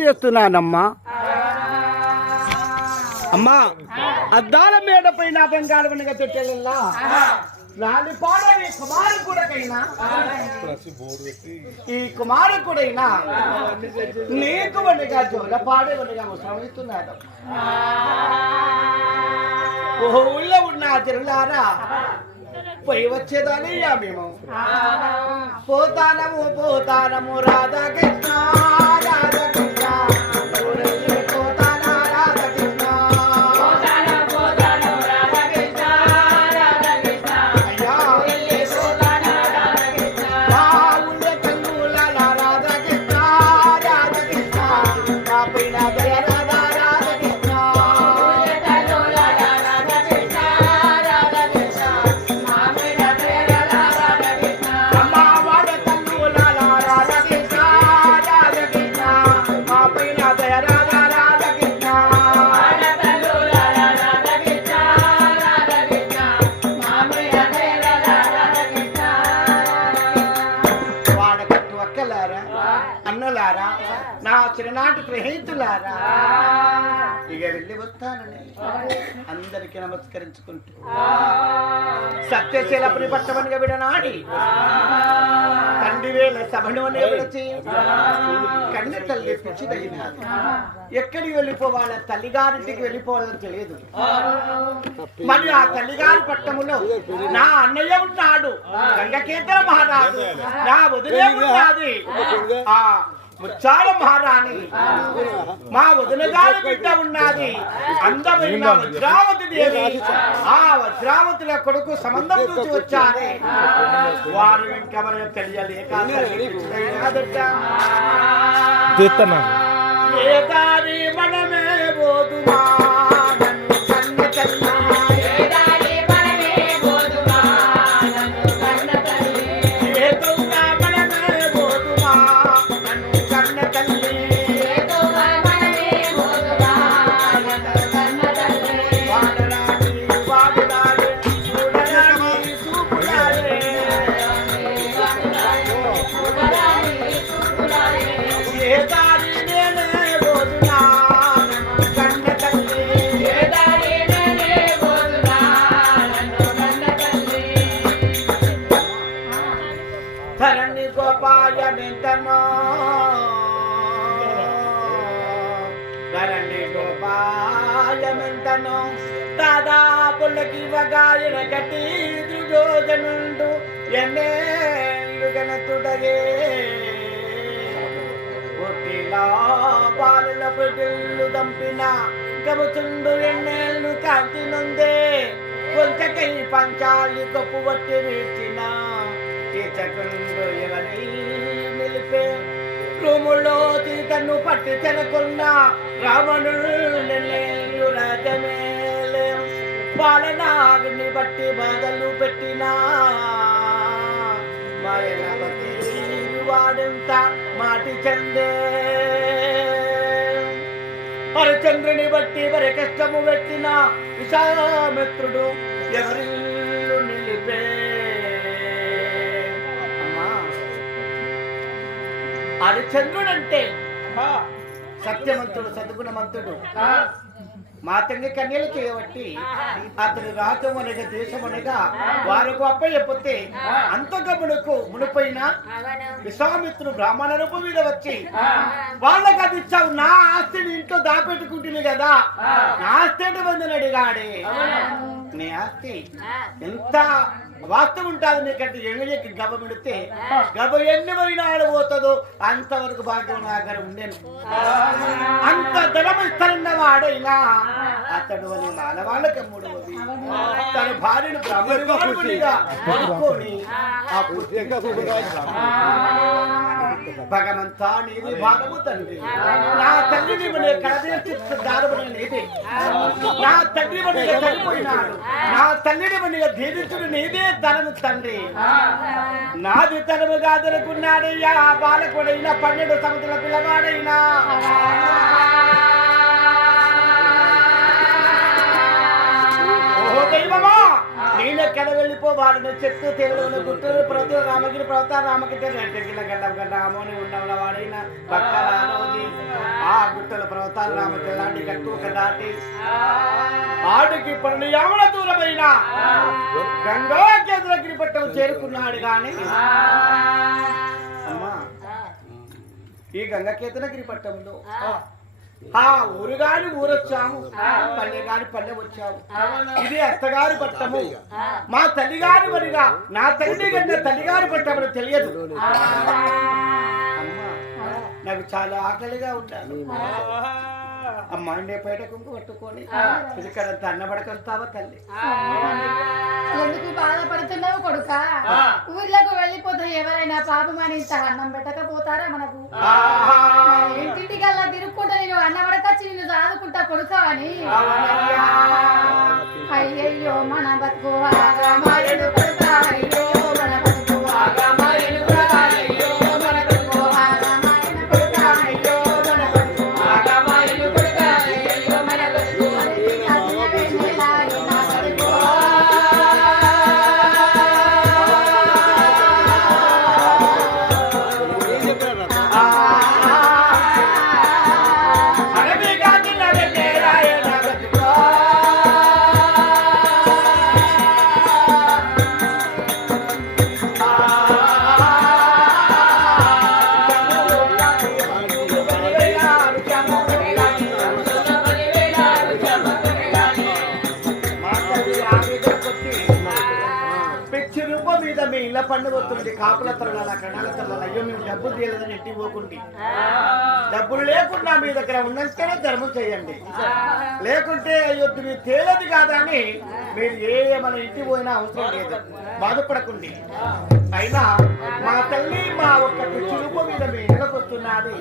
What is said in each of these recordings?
చేస్తున్నానమ్మా అమ్మా అద్దాల మేడ పైన పాడని కుమారకుడకైనా ఈ కుమారకుడైనా నీకు వనిగా జోల అవసరమవుతున్నాడు ఓ ఊళ్ళో ఉన్న జరులారా పోయి వచ్చేదానయ్యా మేము. పోతానము పోతానము రాధాకృష్ణ రాధాకృష్ణ. అందరికి నమస్కరించుకుంటూ. సత్యశీలపురి పట్టమనిగా విడనాడి. తండ్రి వేల సభను విడచి కన్ను తల్లి పిచ్చిదైనది. ఎక్కడికి వెళ్ళిపోవాల తల్లిగారింటికి వెళ్ళిపోవాలని తెలియదు. మరి ఆ తల్లిగారి పట్టములో నా అన్నయ్య ఉన్నాడు. గంగకేతర మహారాజు. నా వదిలే ఉన్నది. ఆ. ముచ్చాల మహారాణి. మా వదిన గారి బిడ్డ ఉన్నది. అందమైన వజ్రావతి దేవి. ఆ వజ్రావతుల కొడుకు సంబంధం చూసి వచ్చారే. వారు ఇంకా మనకు తెలియలేక మనమే పోదుమా దాదాపులకి వగాయన గట్టి దుర్యోధనుండు ఎన్నేళ్ళు గనతుడగే బాలుల దంపిన గబుచుండు ఎన్నేళ్ళు కాంతి నుందే కొంచెకై పంచాలి కప్పు వట్టి వీర్చిన కీచకుండు ఎవరి నిలిపే. రూములో తీతను పట్టి తెనకున్న రావణుడు నెల్లేళ్ళు రాజమే పాలనాగుని బట్టి బాధలు పెట్టిన. మాయనపతి వాడంత మాటి చందే? హరిచంద్రుని బట్టి వరి కష్టము పెట్టిన విశామిత్రుడు ఎవరిల్లు నిలిపే? అమ్మా. హరిచంద్రుడంటే సత్యవంతుడు సద్గుణమంతుడు. మా తండ్రి కన్యలు చేయబట్టి అతని రాజ్యం అనగా దేశం అనగా వారికి అప్పయ్యపోతే అంతగమునకు మునిపోయిన విశ్వామిత్రుడు బ్రాహ్మణ రూపం మీద వచ్చి వాళ్ళకి అది ఇచ్చావు నా ఆస్తిని ఇంట్లో దాపెట్టుకుంటుంది కదా. నా ఆస్తి అంటే మందిని అడిగాడే నీ ఆస్తి ఎంత వాస్తవం ఉంటుంది నీకంటే ఎన్ని గబ పెడితే గబ ఎన్ని పోయినా ఆడబోతుందో అంతవరకు భాగ్యం నా దగ్గర ఉండేను. అంత ధనమిస్తున్న వాడైనా అతడు అని మానవాళ్ళకి మూడవది. తన భార్యను బ్రహ్మ అనుకోని ఆ భగవంతా నీది భాగము తండ్రి. నా దారబడిన నీదే నా తండ్రి. చనిపోయినాడు నా తల్లిని ధీరించుడు నీదే ధనము తండ్రి. నాది తనము కాదనుకున్నాడయ్యా బాలకుడైనా పన్నెండు సంవత్సరాల పిల్లవాడైనా. దైవమా! నేను ఎక్కడ వెళ్ళిపోవాలని చెట్టు తెగులు గుట్టలు ప్రతి రామగిరి ప్రభుత్వ రామగిరి గంటగిల గడ్డ గడ్డ ఉండవల వాడైన భక్తరాలోది ఆ గుట్టల ప్రవతాలు రామగిరి లాంటి కట్టు ఒక దాటి ఆడికి పన్నెండు ఎవడ దూరమైన గంగా కేంద్రగిరి పట్టం చేరుకున్నాడు గాని. అమ్మా ఈ గంగకేతనగిరి పట్టంలో ఆ ఊరు గాని ఊరొచ్చాము పల్లె గాని పల్లె వచ్చాము. ఇది అత్తగారి పట్టము. మా తల్లిగారి వరిగా నా తల్లి కన్నా తల్లిగారి పట్టమని తెలియదు. అమ్మా నాకు చాలా ఆకలిగా ఉంటాను అమ్మ అండే పేట కుంకు పట్టుకొని ఇక్కడంత అన్నబడకొస్తావా తల్లి? ఎందుకు బాధపడుతున్నావు కొడుక? ఊర్లకు వెళ్ళిపోతే ఎవరైనా పాపమని ఇంత అన్నం పెట్టకపోతారా మనకు. ఇంటింటికల్లా తిరుక్కుంటా నేను అన్నం పడకొచ్చి నిన్ను చదువుకుంటా కొడుక పండుగ వస్తుంది కాపుల తరల కణాల తరల అయ్యో మేము డబ్బులు తీయలేదని ఎట్టి పోకుండి. డబ్బులు లేకుండా మీ దగ్గర ఉన్నంతనే ధర్మం చేయండి. లేకుంటే అయ్యో మీరు తేలదు కాదా అని మీరు ఏ మన ఇంటికి పోయినా అవసరం లేదు. బాధపడకండి. అయినా మా తల్లి మా ఒక్క పిచ్చి రూప మీద మీ ఇళ్ళకి వస్తున్నది.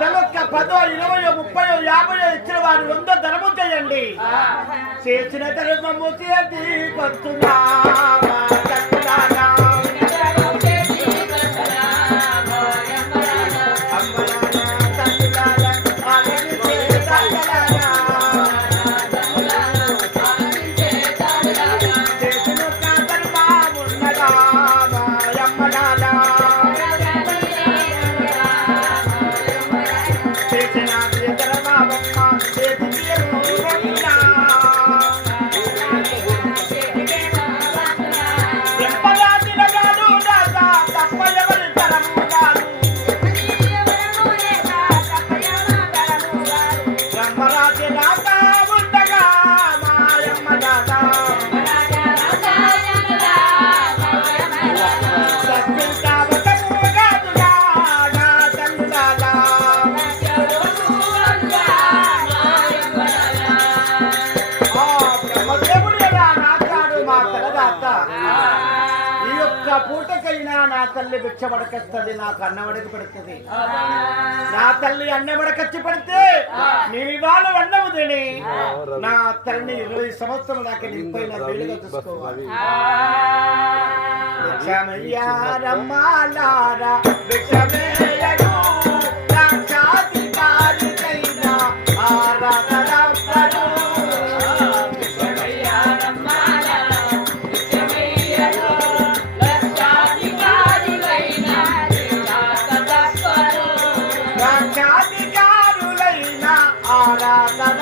తనొక్క పదో ఇరవయో ముప్పయో యాభయో ఇచ్చిన వారి వంద ధర్మం చేయండి. చేసిన ధర్మము కొడుతున్నా పూటకైనా నా తల్లి భిక్ష పడకస్తుంది నాకు అన్నవడక పెడుతుంది. నా తల్లి అన్నవడకచ్చి పెడితే నేను ఇవాళ అన్నము తిని నా తల్లిని ఇరవై సంవత్సరం దాకా వేలుగా చూసుకోవాలి. భిక్షమయ్యా రమ్మాలారా Bye.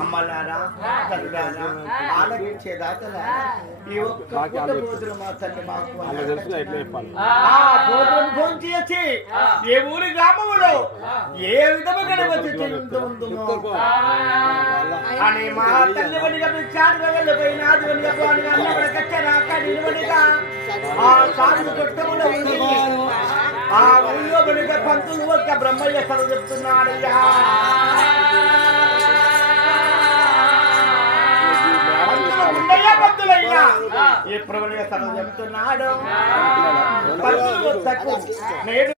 అమ్మలారా తల్లులారా ఆలగించే దాతలా ఈ ఒక్క పూట రోజులు మా తల్లి మాకు ఆ భోజనం భోజనం చేసి ఏ ఊరి గ్రామంలో ఏ విధముగా వచ్చి చెందుతుందో అని మా తల్లి వనిగా పిచ్చాడు వెళ్ళిపోయినాది వనిగా పోని అన్నబడి కచ్చరాక నిలువనిగా ఆ సాగు చుట్టములో ఉంది ఆ కొనిక పంతులు ఒక్క బ్రహ్మయ్య కడు చెప్తున్నాడయ్యా. ఏ ప్రభుని తను చెప్తున్నాడు? నేడు